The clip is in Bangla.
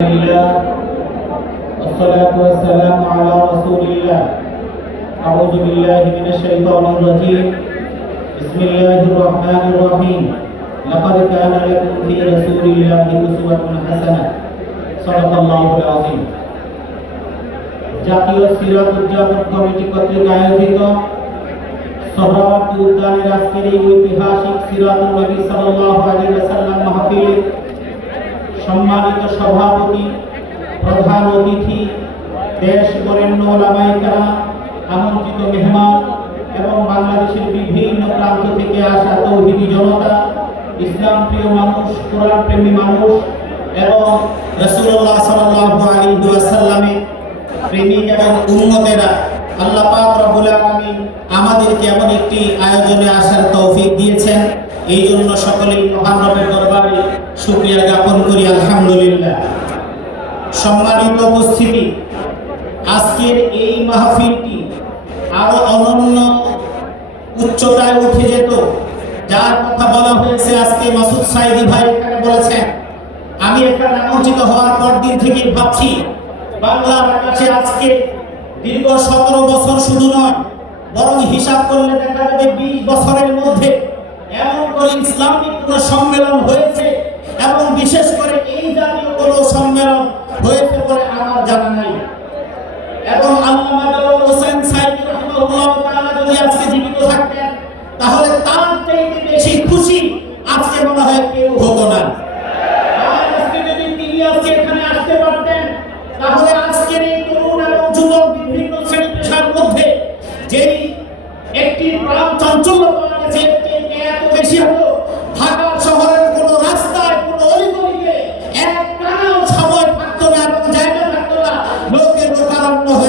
لله والصلاة والسلام على رسول الله أعوذ بالله من الشيطان الرجيم بسم الله الرحمن الرحيم لقد كان لكم في رسول الله أسوة حسنة صدق الله العظيم জাতীয় সিরাত উদযাপন কমিটি কর্তৃক আয়োজিত সোহরাওয়ার্দী উদ্যানের আজকের এই ঐতিহাসিক সিরাতুল নবী সাল্লাল্লাহু আলাইহি ওয়াসাল্লাম মাহফিলে সম্মানিত সভাপতি, প্রধান অতিথি, দেশ বরেণ্য ওলামাইকারা, আমন্ত্রিত মেহমান এবং বাংলাদেশের বিভিন্ন প্রান্ত থেকে আসা তৌহিদি জনতা, ইসলাম প্রিয় মানুষ, কোরআন প্রেমী মানুষ এবং রাসূলুল্লাহ সাল্লাল্লাহু আলাইহি ওয়াসাল্লামের প্রেমিক এবং উন্নতেরা আল্লাহ পাক রব্বুল আলামিন আমাদেরকে এমন একটি আয়োজনে আসার তৌফিক দিয়েছেন। এই জন্য সকলেই মহান রবের দরবারে শুকরিয়া জ্ঞাপন করি, আলহামদুলিল্লাহ। সম্মানিত উপস্থিতি, আজকের এই মাহফিলটি আরও অনন্য উচ্চতায় উঠে যেত। যার কথা বলা হয়েছে আজকে মাসুদ সাইদি ভাই এখানে বলেছেন, আমি এখানে আমন্ত্রিত হওয়ার পর দিন থেকে ভাবছি, বাংলার আকাশে আজকে দীর্ঘ সতেরো বছর শুধু নয়, বরং হিসাব করলে দেখা যাবে বিশ বছরের মধ্যে এমন করে ইসলামিক কোন সম্মেলন হয়েছে, এবং বিশেষ করে এই জাতীয় কোন সম্মেলন হয়েছে আমার জানা নাই। এবং আল্লামা জালাল হোসেন তাআলা যদি আজকে জীবিত থাকতেন, তাহলে তার চাইতে বেশি খুশি আজকে মনে হয় কেউ হতো না। আজকে যদি তিনি আজকে এখানে পারতেন, তাহলে আজকের এই এবং যুবক বিভিন্ন শ্রেণি মধ্যে যেই একটি প্রাণ চাঞ্চল্য বেশি হলো। ঢাকা শহরের কোনো রাস্তায়, কোনো অলিগলিতে এক কানাও সময় থাকতো না জায়গা থাকতো না। লোকের লোকারণ্য হয়ে